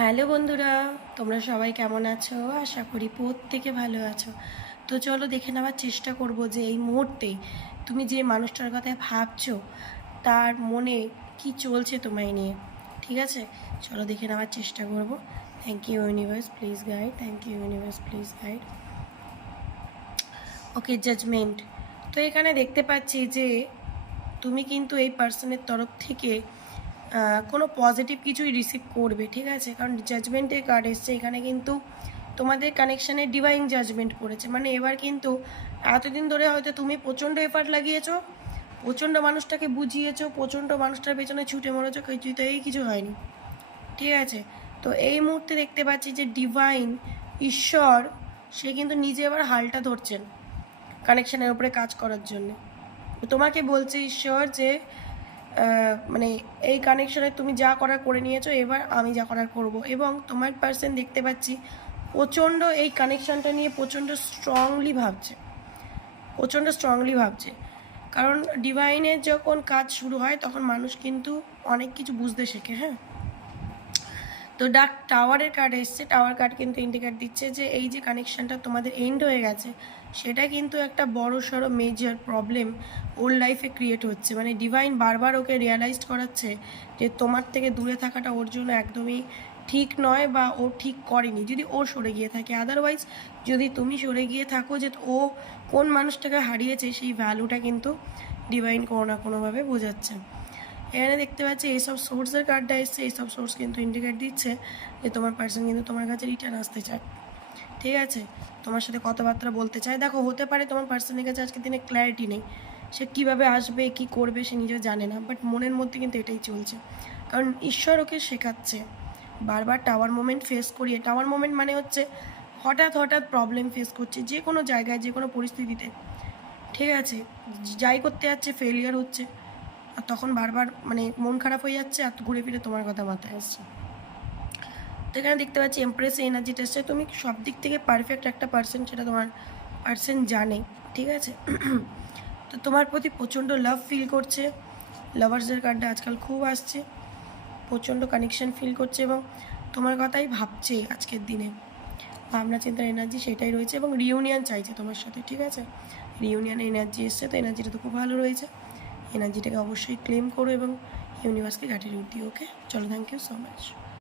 Hello বন্ধুরা, তোমরা সবাই কেমন আছো? আশা করি প্রত্যেকে ভালো আছো। তো চলো দেখে নেওয়ার চেষ্টা করব যে এই মুহূর্তে তুমি যে মানুষটার কথা ভাবছো তার মনে কি চলছে তোমায় নিয়ে। ঠিক আছে, চলো দেখে নেওয়ার চেষ্টা করব। Thank you universe, please guide. Thank you universe, please guide. Okay, judgement. তো এখানে দেখতে পাচ্ছি যে তুমি কিন্তু এই পার্সনের তরফ থেকে কোনো পজিটিভ কিছুই রিসিভ করবে। ঠিক আছে, কারণ জাজমেন্টের কার্ড এসছে এখানে, কিন্তু তোমাদের কানেকশানে ডিভাইন জাজমেন্ট পড়েছে। মানে এবার কিন্তু এতদিন ধরে হয়তো তুমি প্রচণ্ড এফার্ট লাগিয়েছো, প্রচণ্ড মানুষটাকে বুঝিয়েছো, প্রচণ্ড মানুষটার পেছনে ছুটে মরেছো, কিছুতেই কিছু হয়নি। ঠিক আছে, তো এই মুহূর্তে দেখতে পাচ্ছি যে ডিভাইন ঈশ্বর সে কিন্তু নিজে এবার হালটা ধরছেন কানেকশানের উপরে কাজ করার জন্য। তোমাকে বলছে ঈশ্বর যে মানে এই কানেকশনে তুমি যা করার করে নিয়েছো, এবার আমি যা করার করব। এবং তোমার পার্সন দেখতে পাচ্ছি প্রচণ্ড এই কানেকশানটা নিয়ে প্রচণ্ড স্ট্রংলি ভাবছে। কারণ ডিভাইনের যখন কাজ শুরু হয় তখন মানুষ কিন্তু অনেক কিছু বুঝতে শেখে। হ্যাঁ, তো ডাক টাওয়ারের কার্ড এসছে। টাওয়ার কার্ড কিন্তু ইন্ডিকেট দিচ্ছে যে এই যে কানেকশানটা তোমাদের এন্ড হয়ে গেছে সেটা কিন্তু একটা বড় সড়ো মেজর প্রবলেম ওর লাইফে ক্রিয়েট হচ্ছে। মানে ডিভাইন বারবার ওকে রিয়ালাইজ করাচ্ছে যে তোমার থেকে দূরে থাকাটা ওর জন্য একদমই ঠিক নয়, বা ও ঠিক করেনি যদি ও সরে গিয়ে থাকে। আদারওয়াইজ যদি তুমি সরে গিয়ে থাকো, যে ও কোন মানুষটাকে হারিয়েছে সেই ভ্যালুটা কিন্তু ডিভাইন কোনো না কোনোভাবে বোঝাচ্ছে। এখানে দেখতে পাচ্ছি এইসব সোর্সের কার্ডটা এসছে। এইসব সোর্স কিন্তু ইন্ডিকেট দিচ্ছে যে তোমার পার্সন কিন্তু তোমার কাছে রিটার্ন আসতে চায়। ঠিক আছে, তোমার সাথে কথাবার্তা বলতে চায়। দেখো, হতে পারে তোমার পার্সনের কাছে আজকের দিনে ক্ল্যারিটি নেই, সে কীভাবে আসবে কি করবে সে নিজেও জানে না, বাট মনের মধ্যে কিন্তু এটাই চলছে। কারণ ঈশ্বর ওকে শেখাচ্ছে বারবার টাওয়ার মোমেন্ট ফেস করিয়ে। টাওয়ার মোমেন্ট মানে হচ্ছে হঠাৎ প্রবলেম ফেস করছে যে কোনো জায়গায়, যে কোনো পরিস্থিতিতে। ঠিক আছে, যাই করতে যাচ্ছে ফেলিয়ার হচ্ছে, আর তখন বারবার মানে মন খারাপ হয়ে যাচ্ছে, আর ঘুরে ফিরে তোমার কথা মাথায় আসছে। তো এখানে দেখতে পাচ্ছি এমপ্রেসে এনার্জিটা এসছে। তুমি সব দিক থেকে পারফেক্ট একটা পার্সন, সেটা তোমার পার্সন জানে। ঠিক আছে, তো তোমার প্রতি প্রচণ্ড লাভ ফিল করছে। লাভার্সের কার্ডটা আজকাল খুব আসছে, প্রচণ্ড কানেকশন ফিল করছে এবং তোমার কথাই ভাবছে আজকের দিনে। ভাবনা চিন্তার এনার্জি সেটাই রয়েছে এবং রিউনিয়ন চাইছে তোমার সাথে। ঠিক আছে, রিউনিয়ন এনার্জি এসছে, তো এনার্জিটা তো খুব ভালো রয়েছে। এনার্জিটাকে অবশ্যই ক্লেম করো এবং ইউনিভার্সকে ঘাটে রুট দিও। ওকে, চলো, থ্যাংক ইউ সো মাচ।